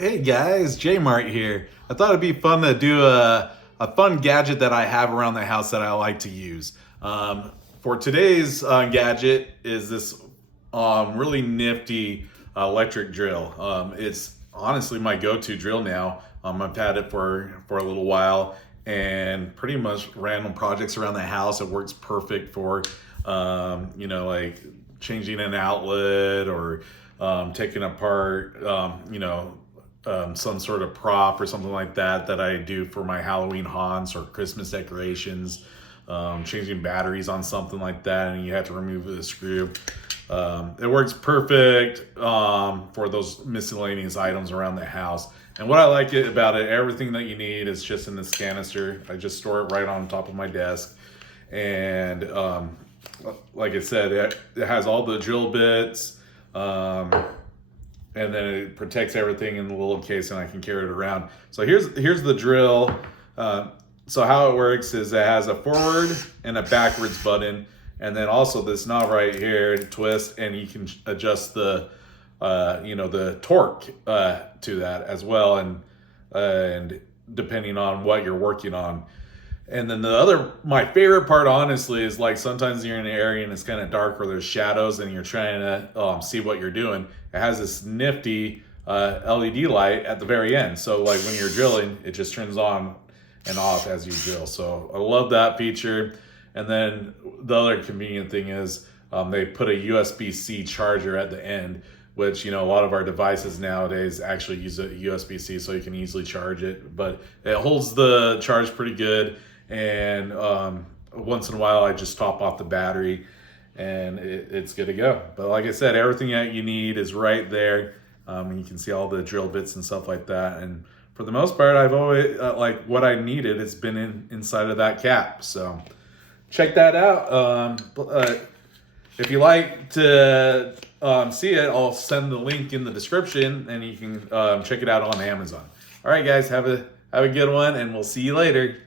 Hey guys, Jmart here. I thought it'd be fun to do a fun gadget that I have around the house that I like to use. For today's gadget is this really nifty electric drill. It's honestly my go-to drill now. I've had it for a little while, and pretty much random projects around the house. It works perfect for like changing an outlet or taking apart some sort of prop or something like that I do for my Halloween haunts or Christmas decorations, changing batteries on something like that, and you have to remove the screw. It works perfect for those miscellaneous items around the house. And what I like about it, everything that you need is just in this canister. I just store it right on top of my desk. And like I said, it has all the drill bits. And then it protects everything in the little case, and I can carry it around. So here's the drill. So how it works is it has a forward and a backwards button, and then also this knob right here to twist, and you can adjust the the torque to that as well, and depending on what you're working on. And then my favorite part, honestly, is like sometimes you're in an area and it's kind of dark or there's shadows and you're trying to see what you're doing. It has this nifty LED light at the very end. So like when you're drilling, it just turns on and off as you drill. So I love that feature. And then the other convenient thing is they put a USB-C charger at the end, which, a lot of our devices nowadays actually use a USB-C, so you can easily charge it. But it holds the charge pretty good. And once in a while I just top off the battery and it's good to go. But like I said, everything that you need is right there. And you can see all the drill bits and stuff like that. And for the most part, I've always like what I needed, it's been inside of that cap. So check that out. If you like to see it, I'll send the link in the description, and you can check it out on Amazon. All right, guys, have a good one, and we'll see you later.